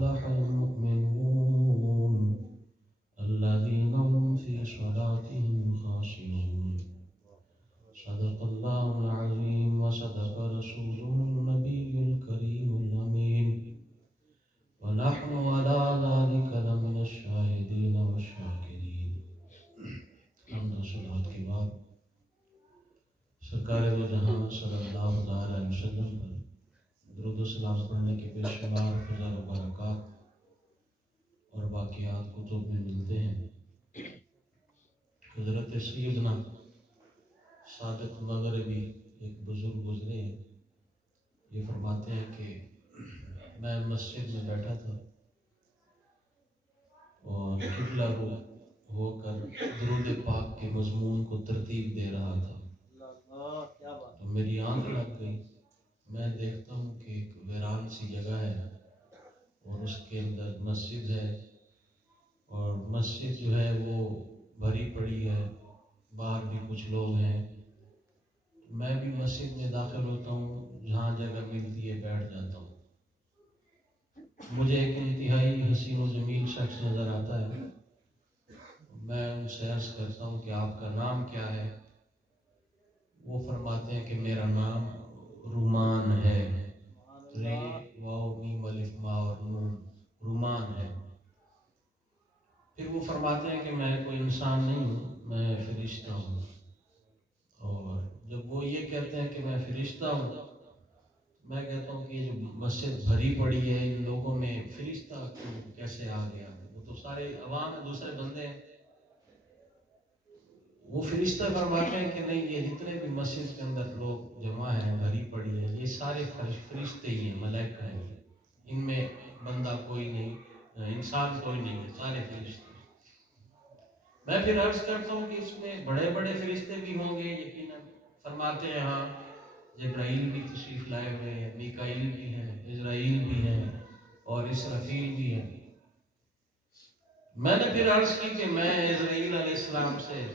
أفلح المؤمنون الذين هم في صلاتهم خاشعون صدق الله العظيم وصدق رسوله النبي الكريم الأمين ونحن على ذلك لمن الشاهدين والشاكرين. حمد و صلوات کے بعد سرکار دو جہاں صلی اللہ علیہ وسلم پر درود و سلام پڑھنے کے بے شمار فضائل و برکات اور واقعات کتب میں ملتے ہیں. حضرت سیدنا صادق مغربی ایک بزرگ گزرے ہیں. یہ فرماتے ہیں کہ میں مسجد میں بیٹھا تھا اور قبلہ رو ہو کر درود پاک کے مضمون کو ترتیب دے رہا تھا تو میری آنکھ لگ گئی. میں دیکھتا ہوں کہ ایک ویران سی جگہ ہے اور اس کے اندر مسجد ہے اور مسجد جو ہے وہ بھری پڑی ہے, باہر بھی کچھ لوگ ہیں. میں بھی مسجد میں داخل ہوتا ہوں, جہاں جگہ ملتی ہے بیٹھ جاتا ہوں. مجھے ایک انتہائی حسین و جمیل شخص نظر آتا ہے. میں ان سے عرض کرتا ہوں کہ آپ کا نام کیا ہے؟ وہ فرماتے ہیں کہ میرا نام رومان ہے. رے واو میم الف ما اور نون, رومان ہے. پھر وہ فرماتے ہیں کہ میں کوئی انسان نہیں ہوں, میں فرشتہ ہوں. اور جب وہ یہ کہتے ہیں کہ میں فرشتہ ہوں, میں کہتا ہوں کہ یہ جو مسجد بھری پڑی ہے ان لوگوں میں فرشتہ کیسے آ گیا؟ وہ تو سارے عوام ہیں, دوسرے بندے ہیں. وہ فرشتہ فرماتے ہیں کہ نہیں, یہ جتنے بھی مسجد کے اندر لوگ جمع ہیں, بھری پڑی ہے, یہ سارے فرشتے ہی ہیں, ملائکہ ہیں. ان میں بندہ کوئی نہیں, انسان کوئی نہیں, سارے فرشتے. میں پھر عرض کرتا ہوں کہ اس میں بڑے بڑے فرشتے بھی ہوں گے یقیناً. فرماتے ہیں ہاں, جبرائیل بھی تشریف لائے ہوئے ہیں, میکائیل بھی ہیں, اسرائیل بھی ہیں اور اسرافیل بھی ہیں. میں نے پھر عرض کی کہ میں اسرائیل علیہ السلام سے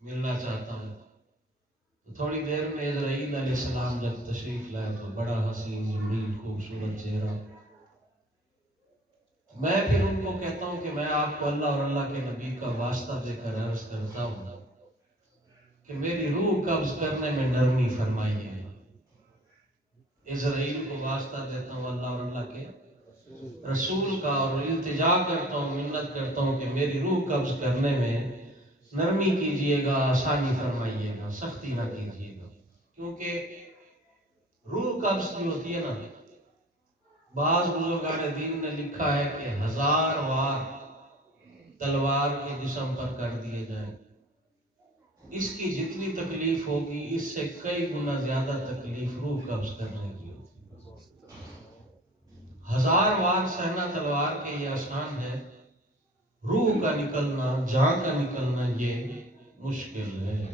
ملنا چاہتا ہوں. تو تھوڑی دیر میں اسرائیل علیہ السلام جب تشریف لائے تو بڑا حسین جمیل خوبصورت چہرہ. میں پھر ان کو کہتا ہوں کہ میں آپ کو اللہ اور اللہ کے نبی کا واسطہ دے کر عرض کرتا ہوں کہ میری روح قبض کرنے میں نرمی فرمائیے. اسرائیل کو واسطہ دیتا ہوں اللہ اور اللہ کے رسول کا, اور التجا کرتا ہوں, منت کرتا ہوں کہ میری روح قبض کرنے میں نرمی کیجئے گا, آسانی فرمائیے گا, سختی نہ کیجئے گا. کیونکہ روح قبض جو ہوتی ہے نا, بعض بزرگان دین نے لکھا ہے کہ 1000 وار تلوار کے جسم پر کر دیے جائیں, اس کی جتنی تکلیف ہوگی اس سے کئی گنا زیادہ تکلیف روح قبض کرنے کی ہوتی. 1000 وار سہنا تلوار کے یہ آسان ہے, روح کا نکلنا, جان کا نکلنا یہ مشکل ہے.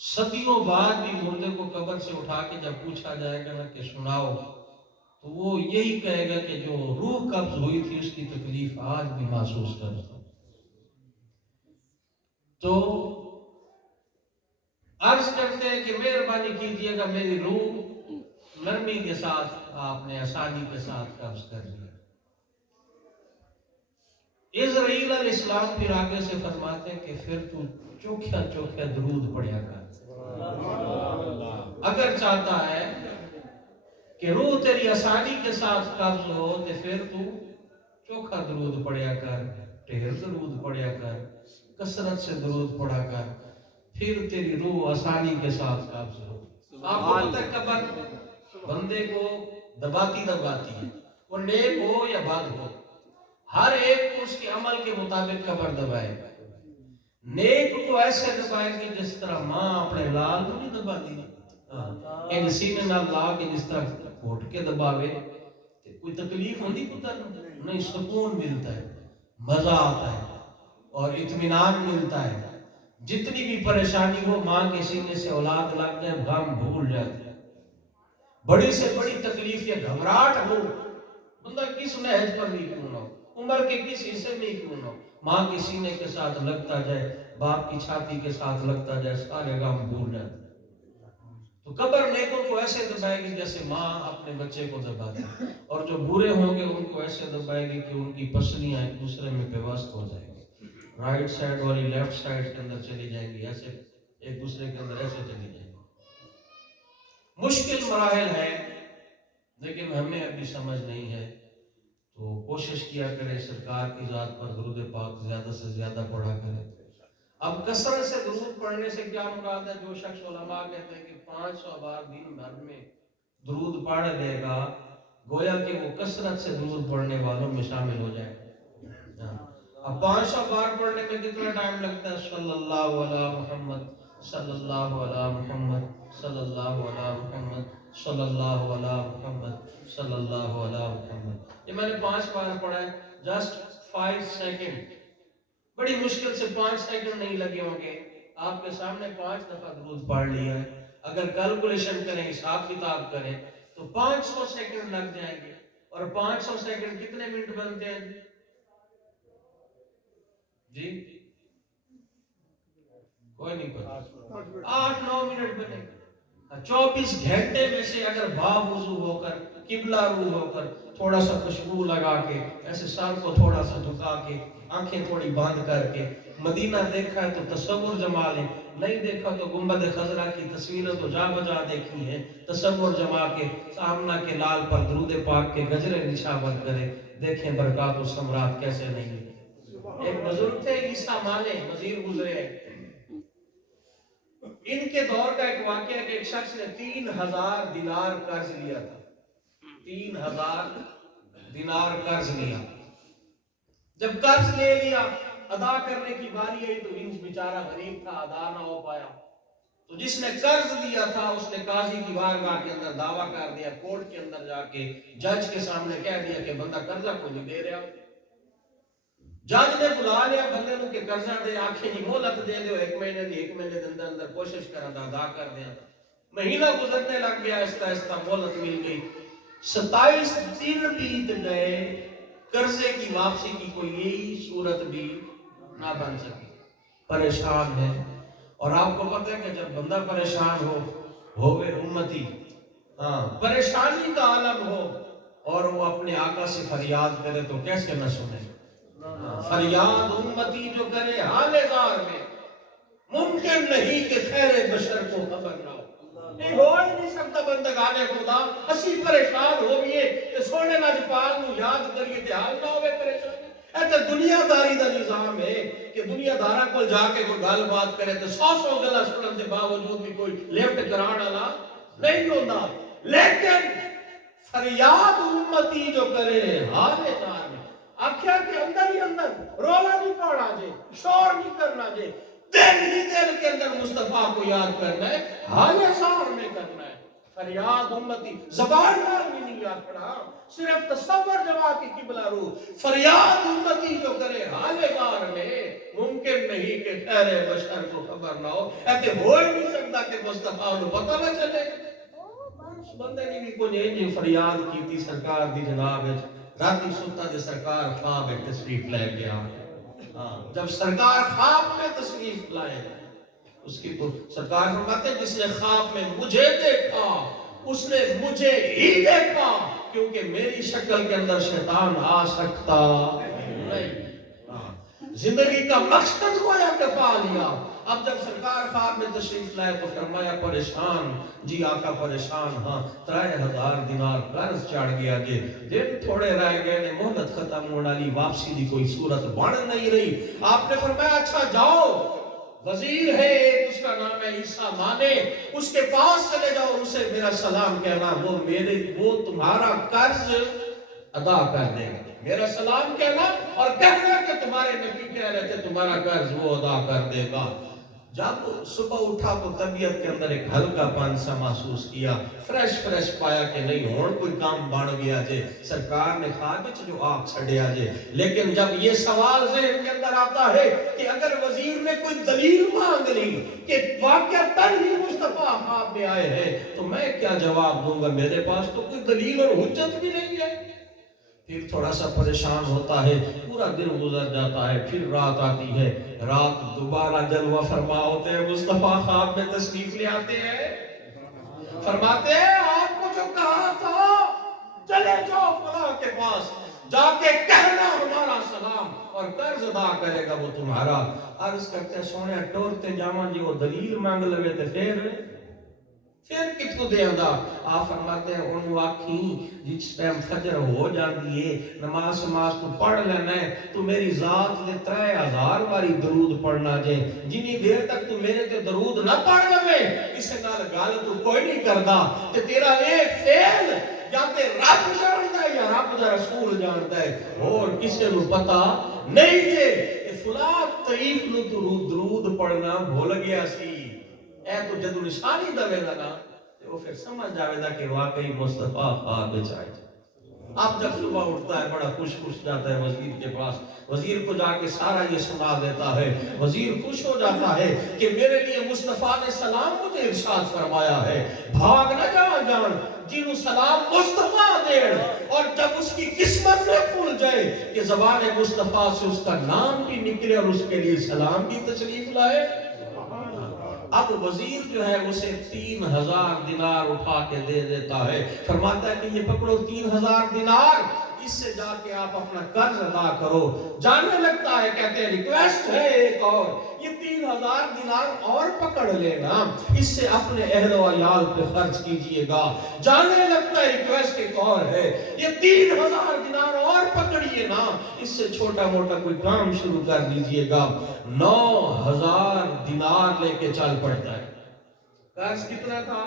صدیوں بعد بھی مردے کو قبر سے اٹھا کے جب پوچھا جائے گا نا کہ سناؤ, تو وہ یہی کہے گا کہ جو روح قبض ہوئی تھی اس کی تکلیف آج بھی محسوس کرتا ہوں. تو عرض کرتے ہیں کہ مہربانی کیجیے گا میری روح نرمی کے ساتھ آپ نے آسانی کے ساتھ قبض کر لیا. اسرائیل علیہ السلام پھر آگے سے فرماتے ہیں کہ پھر تو چوکھیا چوکھیا درود پڑھیا کر. اگر چاہتا ہے کہ روح تیری آسانی کے ساتھ قبض ہو تو پھر تو چوکھا درود پڑھیا کر, ڈھیر درود پڑھیا کر, کثرت سے درود پڑھا کر, پھر تیری روح آسانی کے ساتھ قبض ہو. آپ کو پتہ ہے قبر بندے کو دباتی دباتی ہے, وہ نیک ہو یا بد ہو, ہر ایک کو اس کے عمل کے مطابق قبر دبائے گا. نیک کو ایسے دبائے گی جس طرح ماں اپنے لال کو نہیں دباتی, کہ سینے نہ لا کے جس طرح گھوٹ کے دباوے, کوئی تکلیف ہوتی پتہ نہیں, سکون ملتا ہے, مزہ آتا ہے اور اطمینان ملتا ہے. جتنی بھی پریشانی ہو, ماں کے سینے سے اولاد لگ جائے غم بھول جاتے ہیں. بڑی سے بڑی تکلیف یا گھبراہٹ ہو, بندہ کس نہج پر بھی کیوں نہ ہو, عمر کے کس حصے میں کیوں نہ ہو, ماں کے سینے کے ساتھ لگتا جائے, باپ کی چھاتی کے ساتھ لگتا جائے, سارے غم بھول جاتے ہیں. تو قبر نیکوں کو ایسے دبائے گی جیسے ماں اپنے بچے کو دباتی، اور جو برے ہوں گے ان کو ایسے دبائے گی کہ ان کی پسلیاں ایک دوسرے میں پیوست ہو جائیں گی، رائٹ سائڈ والی لیفٹ سائڈ کے اندر چلی جائیں گی، ایسے ایک دوسرے کے اندر ایسے چلی جائیں گی۔ مشکل مراحل ہیں لیکن ہمیں ابھی سمجھ نہیں ہے، تو کوشش کیا کریں سرکار کی ذات پر درود پاک زیادہ سے زیادہ پڑھا کریں۔ اب کثرت سے درود پڑھنے سے کیا مراد ہے؟ جو شخص علماء کہتے ہیں کہ 500 بار دن بھر میں درود پڑھ لے گا، گویا کہ وہ کثرت سے درود پڑھنے والوں میں شامل ہو جائے گا۔ اب 500 بار پڑھنے میں کتنا ٹائم لگتا ہے؟ صلی اللہ علیہ محمد، صلی اللہ علیہ محمد، صلی اللہ علیہ محمد، صلی اللہ علیہ محمد، صلی اللہ علیہ محمد۔ یہ میں نے 5 بار پڑھا ہے، جسٹ 5 سیکنڈ، بڑی مشکل سے 5 سیکنڈ نہیں لگے ہوں گے، آپ کے سامنے 5 دفعہ درود پڑھ لیا ہے۔ اگر کیلکولیشن کریں، حساب کتاب کریں تو 500 سیکنڈ لگ جائیں گے، اور 500 سیکنڈ کتنے منٹ بنتے ہیں جی؟ کوئی نہیں پتا، 8-9 منٹ بنے گا۔ 24 گھنٹے میں سے اگر باوضو ہو کر، قبلہ رو ہو کر، تھوڑا سا خوشبو لگا کے، ایسے سر کو تھوڑا سا جھکا کے، آنکھیں تھوڑی بند کر کے مدینہ دیکھا ہے تو تصور جما لیں، نہیں دیکھا تو گنبد خضرا کی تصویریں تو جا بجا دیکھی ہیں، تصور جما کے سامنا کے لال پر درود پاک کے گجرے نشاور کریں، دیکھیں برکات و ثمرات کیسے نہیں۔ ایک بزرگ تھے عیسیٰ مانے، وزیر گزرے ہیں، ان کے دور کا ایک واقعہ ہے کہ ایک شخص نے 3000 دینار قرض لیا تھا، 3000 دینار قرض لیا۔ جب قرض لے لیا، ادا کرنے کی باری آئی تو انس بیچارہ غریب تھا، ادا نہ ہو پایا، تو جس نے قرض لیا تھا اس نے قاضی کی بارگاہ کے اندر دعویٰ کر دیا، کورٹ کے اندر جا کے جج کے سامنے کہہ دیا کہ بندہ قرضہ کو نہیں دے رہا۔ جج نے بلا لیا بندے کو کہ قرضہ دے، آنکھیں جی مہلت دے دو، 1 مہینے دی، 1 مہینے دے اندر کوشش کرنا ادا کر دیا۔ مہینہ گزرنے لگ گیا، آہستہ آہستہ مہلت مل گئی، 27 دن بیت گئے، قرضے کی واپسی کی کوئی یہی صورت بھی نہ بن سکی، پریشان ہے۔ اور آپ کو پتہ ہے کہ جب بندہ پریشان ہوئے امتی، پریشانی کا عالم ہو اور وہ اپنے آقا سے فریاد کرے تو کیسے نہ سنے؟ فریاد امتی جو کرے حال زار میں، ممکن نہیں کہ خیر بشر کو خبر نہ ہو۔ یہ ہو ہی نہیں سکتا بندگان خدا، اسی پریشان ہو گئے کہ سونے لاجپال نو یاد کریے تے حال نہ ہوئے پریشان۔ ایسا دنیا داری دا نظام ہے کہ دنیا دارہ کو جا کے کوئی گل بات کرے تو 100 گلا سنن کے باوجود بھی کوئی لیفٹ کران والا نہیں ہوتا، لیکن فریاد امتی جو کرے حال زار میں، آخیا کہ اندر ہی اندر رولا نہیں پاڑا جے، شور نہیں کرنا جے، دل ہی دل کے اندر مصطفیٰ کو یاد کرنا ہے، حال زار میں کرنا ہے۔ فریاد امتی زبان نال بھی نہیں آکھنا، صرف تصور جما کی قبلہ رو، فریاد امتی جو کرے حال زار میں، ممکن نہیں کہ خیر بشر کو خبر نہ ہو۔ ایسے ہو ہی نہیں سکتا کہ مصطفیٰ کو پتہ نہ چلے۔ اس بندے نے بھی کوئی انجی فریاد کی تھی سرکار دی جناب ہے، راتی ستا دے سرکار خواب ایک تشریف لے گیا۔ جب سرکار خواب میں تشریف لائے، اس کی سرکار فرماتے ہیں جس نے خواب میں مجھے دیکھا اس نے مجھے ہی دیکھا، کیونکہ میری شکل کے اندر شیطان آ سکتا نہیں۔ زندگی کا مقصد گویا کہ پا لیا۔ اب جب سرکار خواب میں تشریف لائے تو فرمایا پریشان جی آقا پریشان، 3000 دینار قرض چڑھ گیا جی، دن تھوڑے رہ گئے نے، مہلت ختم ہونے والی، واپسی دی کوئی صورت بن نہیں رہی۔ آپ نے فرمایا اچھا جاؤ، وزیر ہے ایک، اس کا نام ہے عیسیٰ مانے، اس کے پاس چلے جاؤ، اسے میرا سلام کہنا، وہ تمہارا قرض ادا کر دے گا، میرا سلام کہنا اور کہنا کہ تمہارے نبی کہہ رہے تھے تمہارا قرض وہ ادا کر دے گا۔ جب صبح اٹھا تو طبیعت کے اندر ایک ہلکا پن سا محسوس کیا، فریش پایا کہ نہیں ہون کوئی کام بن گیا جے، سرکار نے خواب وچ جو آپ چھڑیا جے۔ لیکن جب یہ سوال ذہن کے اندر آتا ہے کہ اگر وزیر نے کوئی دلیل مانگ لی کہ واقعتاً ہی مصطفیٰ خواب میں آئے ہیں تو میں کیا جواب دوں گا؟ میرے پاس تو کوئی دلیل اور حجت بھی نہیں ہے۔ پھر تھوڑا سا پریشان ہوتا ہے، پورا دن گزر جاتا ہے، پھر رات آتی ہے، رات دوبارہ جلوہ فرما ہوتے ہیں، مصطفیٰ خواب میں تشریف لے آتے ہیں۔ فرماتے ہیں آپ کو جو کہا تھا چلے جاؤ فلاں کے پاس جا کے کہنا ہمارا سلام اور قرض ادا کرے گا وہ تمہارا. عرض کرتے سونے ٹورتے جاواں جی وہ دلیل مانگ لوے تے پھر کتوں دے آندا. آپ فرماتے ہیں انہوں آکھیں جس ٹائم فجر ہو جاندی ہے نماز تو پڑھ لینا ہے تو میری ذات لے 3000 باری درود پڑھنا جے. جنی دیر تک تو میرے تے درود نہ پڑھ لوے کسے نال گل تو کوئی نہیں کردا تے تیرا اے فعل یا تے رب جاندا ہے یا رب دا رسول جاندا ہے اور کسے نو پتہ نہیں جے کہ فلاں طریق نو درود پڑھنا بھول گیا سی. اے تو جدو نشانی دوے لگا وہ پھر سمجھ جاوے دا کہ واقعی مصطفیٰ خواب چاہے. اب جب صبح اٹھتا ہے بڑا خوش جاتا ہے وزیر کے پاس. وزیر کو جا کے سارا یہ سنا دیتا ہے. وزیر خوش ہو جاتا ہے کہ میرے لیے مصطفیٰ نے سلام مجھے ارشاد فرمایا ہے بھاگ نہ جان جنہوں سلام مصطفیٰ دے. اور جب اس کی قسمت میں کھل جائے کہ زبان مصطفیٰ سے اس کا نام بھی نکلے اور اس کے لیے سلام بھی تشریف لائے. اب وزیر جو ہے اسے 3000 دینار اٹھا کے دے دیتا ہے. فرماتا ہے کہ یہ پکڑو 3000 دینار اس سے جا کے آپ اپنا قرض ادا کرو. جانے لگتا ہے کہتے ہیں ریکویسٹ ہے ایک اور یہ 3000 دینار اور پکڑ لینا اس سے اپنے اہل و عیال پہ خرچ کیجئے گا. جانے لگتا ہے ریکویسٹ ایک اور ہے یہ 3000 دینار اور پکڑیے نا اس سے چھوٹا موٹا کوئی کام شروع کر دیجئے گا. 9000 دینار لے کے چل پڑتا ہے. قرض کتنا تھا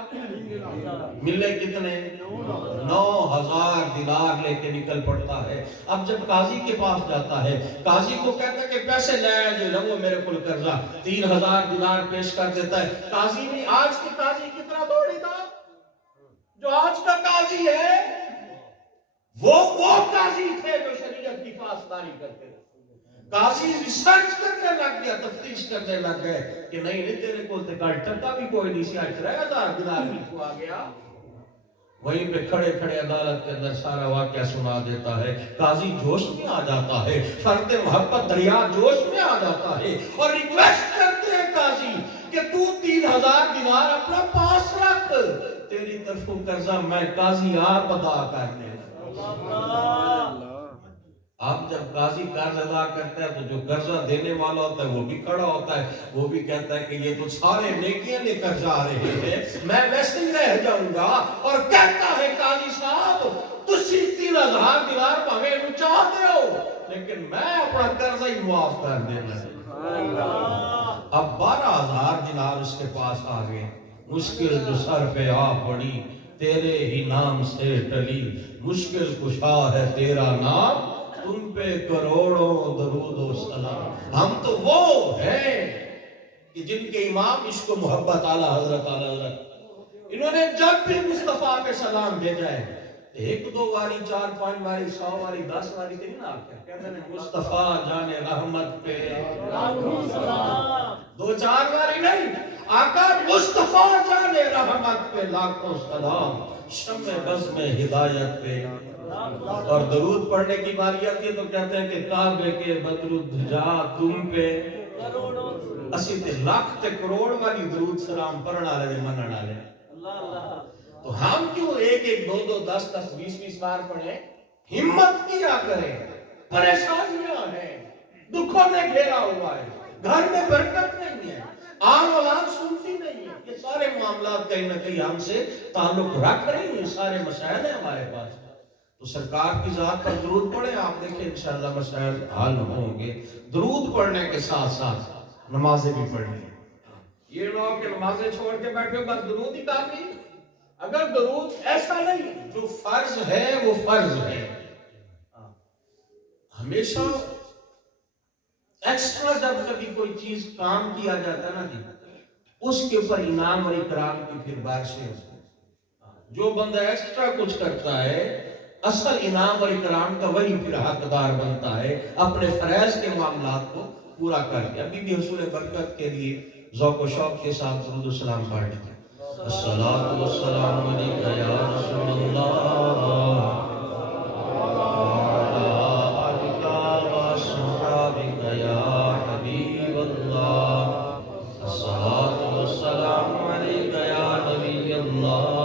ملے کتنے 9000 دینار لے کے نکل پڑتا ہے. اب جب قاضی کے پاس جاتا ہے قاضی کو کہتا ہے کہ پیسے لے جو لگو میرے کل قرضہ 3000 دینار پیش کر دیتا ہے. قاضی نے آج کے قاضی کتنا دوڑی تھا جو آج کا قاضی ہے وہ قاضی تھے جو شریعت کی پاسداری کرتے تھے. قاضی ریسرچ کرنے لگ گیا تفتیش کرنے لگ گئے کہ نہیں تیرے کو تے کل ٹکا بھی کوئی نہیں سی 3000 دینار بھی تو آ گیا. وہیں پہ کھڑے کھڑے عدالت کے اندر سارا واقعہ سنا دیتا ہے. قاضی جوش میں آ جاتا ہے. فرد محبت دریا جوش میں آ جاتا ہے اور ریکویسٹ کرتے ہیں قاضی کہ تو 3000 دینار اپنا پاس رکھ تیری طرفوں قرضہ میں قاضی آپ ادا کر دے. اب جب قاضی قرض ادا کرتا ہے تو جو قرضہ دینے والا ہوتا ہے وہ بھی کھڑا ہوتا ہے. وہ بھی کہتا ہے کہ یہ تو سارے نیکیاں لے کر جا رہے ہیں میں ویسے ہی رہ جاؤں گا. اور کہتا ہے قاضی صاحب تسی 3000 دینار پاوے نو چاہتے ہو لیکن میں اپنا قرضہ ہی معاف کر دینا ہے. اب 12000 دینار اس کے پاس آ گئے. مشکل جو سر پہ آ پڑی تیرے ہی نام سے ٹلی مشکل کشا ہے تیرا نام تم پہ کروڑوں درود و سلام. ہم تو وہ ہیں کہ جن کے امام عشق و محبت اعلیٰ حضرت انہوں نے جب بھی مصطفیٰ پہ سلام بھیجا ہے 1-2 باری 4-5 باری 100 باری 10 باری تے نہ کہتے ہیں مصطفیٰ جان رحمت پہ لاکھوں سلام. 2-4 باری نہیں آقا مصطفیٰ جان رحمت پہ لاکھوں سلام. شمع بزم ہدایت پہ اور درود پڑھنے کی باری آتی ہے تو کہتے ہیں کہ کعبے کے بدرالدجا تم پہ اسی تے لاکھ تے کروڑ والی درود سلام پڑھنا لے منن والے. تو ہم کیوں 1-1 2-2 10-10 20-20 بار پڑھیں. ہمت کیا کریں. پریشانیاں ہیں دکھوں نے گھیرا ہوا ہے گھر میں برکت نہیں ہے آن اولاد سنتی نہیں ہے. یہ سارے معاملات کہیں نہ کہیں ہم سے تعلق رکھ رہے ہیں. یہ سارے مسائل ہیں ہمارے پاس. تو سرکار کی ذات پر درود پڑھیں آپ دیکھیں انشاءاللہ مسائل حل ہوں گے. درود پڑھنے کے ساتھ ساتھ نمازیں بھی پڑھیں. یہ لوگ کہ نمازیں چھوڑ کے بیٹھے بس درود ہی کافی. اگر درود ایسا نہیں جو فرض ہے وہ فرض ہے. ہمیشہ ایکسٹرا جب کبھی کوئی چیز کام کیا جاتا ہے نا جی اس کے اوپر انعام اور اکرام کی پھر بارشیں ہوتی ہیں. جو بندہ ایکسٹرا کچھ کرتا ہے اصل انعام اور اکرام کا وہی پھر حقدار بنتا ہے اپنے فرائض کے معاملات کو پورا کر کے. ابھی بھی حصول برکت کے لیے ذوق و شوق کے ساتھ درود و سلام پڑھ لیتے ہیں. الصلاۃ والسلام علیک یا رسول اللہ وعلی آلک واصحابک یا حبیب اللہ. الصلاۃ والسلام علیک یا نبی اللہ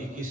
21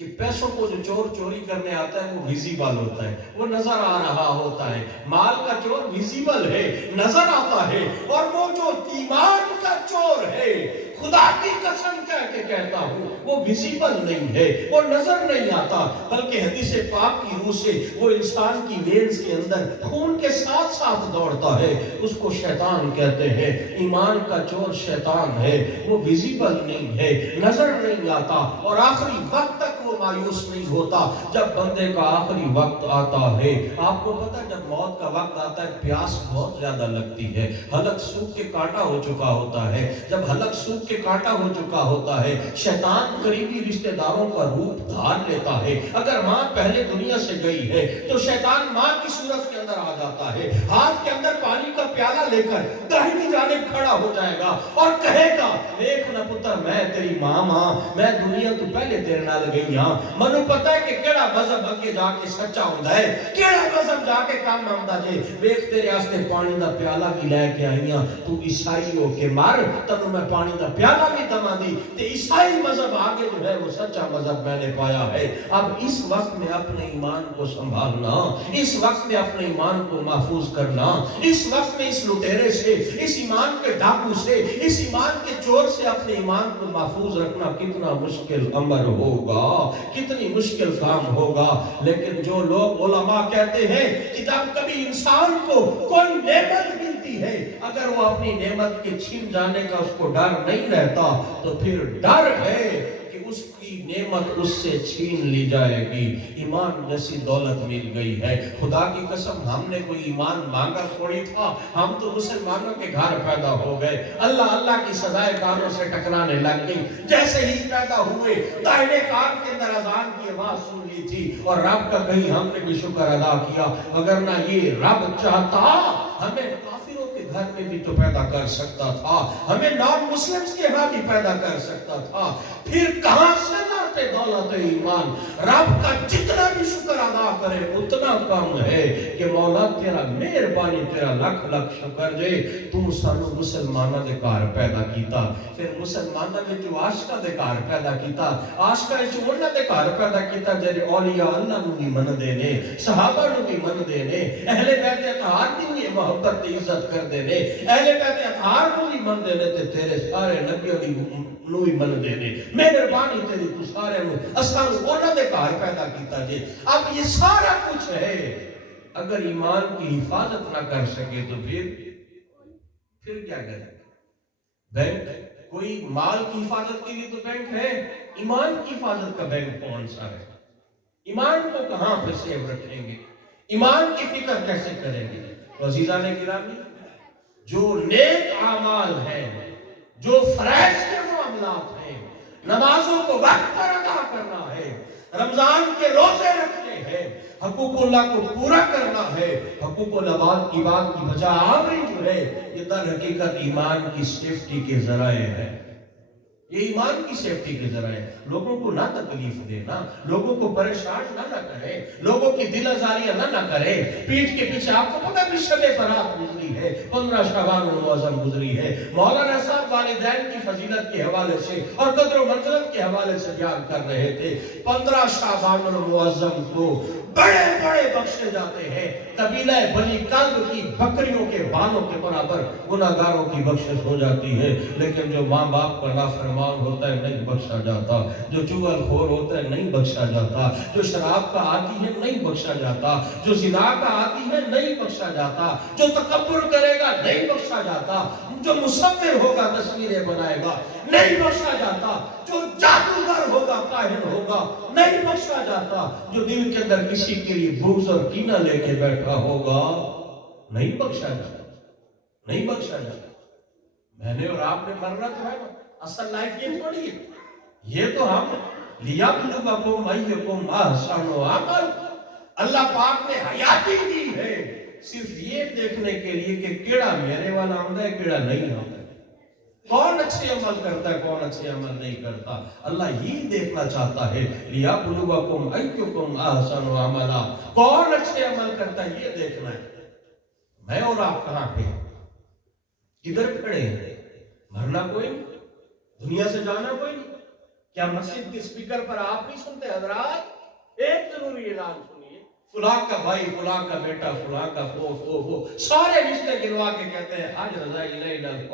کہ پیسوں کو جو چور چوری کرنے آتا ہے وہ ویزیبل ہوتا ہے، وہ نظر آ رہا ہوتا ہے. مال کا چور ویزیبل ہے، نظر آتا ہے. اور وہ جو ایمان کا چور ہے، خدا کی قسم کہہ کے کہتا ہوں، وہ ویزیبل نہیں ہے، وہ نظر نہیں آتا، بلکہ حدیث پاک کی روح سے وہ انسان کی وینز کے اندر خون کے ساتھ ساتھ دوڑتا ہے. اس کو شیطان کہتے ہیں. ایمان کا چور شیطان ہے، وہ ویزیبل نہیں ہے، نظر نہیں آتا، اور آخری وقت تک وہ مایوس نہیں ہوتا. جب بندے کا آخری وقت آتا ہے، آپ کو پتہ جب موت کا وقت آتا ہے پیاس بہت زیادہ لگتی ہے، حلق سوکھ کے کانٹا ہو چکا ہوتا ہے. جب حلق سوکھ کے کانٹا ہو چکا ہوتا ہے، شیطان قریبی رشتہ داروں کا روپ دھار لیتا ہے. اگر ماں پہلے دنیا سے گئی ہے تو شیطان ماں کی صورت کے اندر آ جاتا ہے، ہاتھ کے اندر پانی کا پیالہ لے کر داہنی جانب کھڑا ہو جائے گا اور کہے گا، دیکھ نہ پتر میں تیری ماں میں دنیا تو پہلے تیرے نال گئی ہاں، منو پتہ ہے کہ کیڑا مذہب اگے جا کے سچا ہوندا ہے، کیڑا مذہب جا کے کام آوندا جے. ویکھ تیرے واسطے پانی دا پیالہ بھی لے کے آئی ہاں، تو عیسائی ہو کے مر، تینوں میں پانی دا پیالہ بھی دما دی. تے عیسائی مذہب آگے جو ہے وہ سچا مذہب میں نے پایا ہے. اب اس وقت میں اپنے ایمان کو سنبھالنا، اس وقت میں اپنے ایمان کو محفوظ کرنا، اس وقت میں اس لٹیرے سے، اس ایمان کے ڈاکو سے، اس ایمان کے چور سے اپنے ایمان کو محفوظ رکھنا کتنا مشکل امر ہوگا، کتنی مشکل کام ہوگا. لیکن جو لوگ علماء کہتے ہیں کہ جب کبھی انسان کو کوئی نعمت ملتی ہے، اگر وہ اپنی نعمت کے چھن جانے کا اس کو ڈر نہیں رہتا، تو پھر ڈر ہے کہ اس کی نعمت اس سے چھین لی جائے گی. ایمان جیسی دولت مل گئی ہے. خدا کی قسم ہم نے کوئی ایمان مانگا تھوڑی تھا، ہم تو مسلمانوں کے گھر پیدا ہو گئے. اللہ کی سزائے کانوں سے ٹکرانے لگ گئی. جیسے ہی پیدا ہوئے داہنے کان کے اندر اذان کی آواز سن لی تھی، اور رب کا کہیں ہم نے بھی شکر ادا کیا. اگر نہ یہ رب چاہتا ہمیں کافروں کے گھر میں بھی تو پیدا کر سکتا تھا، ہمیں نان مسلمز کے ہاں بھی پیدا کر سکتا تھا. پھر کہاں سے لاتے دولت ایمان؟ رب کا جتنا بھی شکر ادا کرے اتنا کم ہے کہ مولا تیرا مہربانی، تیرا لکھ لکھ شکر جے تو سانو مسلمانہ دے کار پیدا کیتا. پھر مسلمانہ میں جو عاشقہ دے کار پیدا کیتا، عاشقہ چونہ دے کار پیدا کیتا جے اولیاء اللہ نو بھی من دینے، صحابہ نو بھی من دینے، اہل بیت اطہار دی بھی محبت دی عزت کر دینے، اہل بیت اطہار نو بھی من دینے، تے تیرے سارے نبیوں دی نو بھی من دینے. مہربانی تیری تو سارے نو اسان اونا دے کار پیدا کیتا جے. اب یہ سارا کچھ ہے، اگر ایمان کی حفاظت نہ کر سکے تو پھر کیا کریں؟ بینک، کوئی مال کی حفاظت کے لیے تو بینک ہے، ایمان کی حفاظت کا بینک کون سا ہے؟ ایمان کو کہاں پہ سیو رکھیں گے؟ ایمان کی فکر کیسے کریں گے؟ تو عزیزان گرامی، جو نیک اعمال ہیں، جو فرائض کے معاملات ہیں، نمازوں کو وقت پر ادا کرنا ہے، رمضان کے روزے رکھنے ہیں، حقوق اللہ کو پورا کرنا ہے، حقوق العباد کی بات کی بجا آوری جو ہے، یہ در حقیقت ایمان کی سیفٹی کے ذرائع ہے. یہ ایمان کی سیفٹی کے ذرائع ہے. لوگوں کو نہ تکلیف دینا، لوگوں کو پریشان نہ کرے، لوگوں کی دل آزاریاں نہ کرے. پیٹھ کے پیچھے آپ کو پتہ بھی شب برات گزری ہے، 15 شعبان المعظم گزری ہے. مولانا صاحب والدین کی فضیلت کے حوالے سے اور قدر و منزلت کے حوالے سے بیان کر رہے تھے. 15 شعبان المعظم کو بڑے بڑے بخشے جاتے ہیں. قبیلہ بنی کلب کی بکریوں کے بالوں کے برابر گناہگاروں کی بخشش ہو جاتی ہے. لیکن جو ماں باپ کا نافرمان ہوتا ہے نہیں بخشا جاتا، جو چغل خور ہوتا ہے نہیں بخشا جاتا، جو شراب کا عادی ہے نہیں بخشا جاتا، جو زنا کا عادی ہے نہیں بخشا جاتا، جو تکبر کرے گا نہیں بخشا جاتا، جو مصور ہوگا تصویریں بنائے گا نہیں بخشا جاتا، جو جادوگر ہوگا کاہن ہوگا نہیں بخشا جاتا، جو دل کے اندر کسی کے لیے بغض اور کینہ لے کے بیٹھا ہوگا نہیں بخشا جاتا، نہیں بخشا جاتا. میں نے اور آپ نے مرنا تو ہے نا، اصل لائف یہ تھوڑی ہے. یہ تو ہم لیبلوکم ایکم احسن عملا، اللہ پاک نے حیاتی دی ہے صرف یہ دیکھنے کے لیے کہ کیڑا میرے والا آمدہ ہے کیڑا نہیں آمدہ ہے، کون اچھے عمل کرتا ہے کون اچھے عمل نہیں کرتا. اللہ یہ دیکھنا چاہتا ہے لیبلوکم ایکم احسن عملا، کون اچھے عمل کرتا ہے یہ دیکھنا ہے. میں اور آپ کہاں پہ کدھر کھڑے ہیں؟ مرنا کوئی نہیں، دنیا سے جانا کوئی نہیں. کیا مسجد کے سپیکر پر آپ نہیں سنتے حضرات؟ ایک ضروری اعلان سنیے، فلاں کا بھائی، فلاں کا بیٹا، فلاں کا وہ سارے رشتے گنوا کے کہتے ہیں آج رضائی نہیں لگ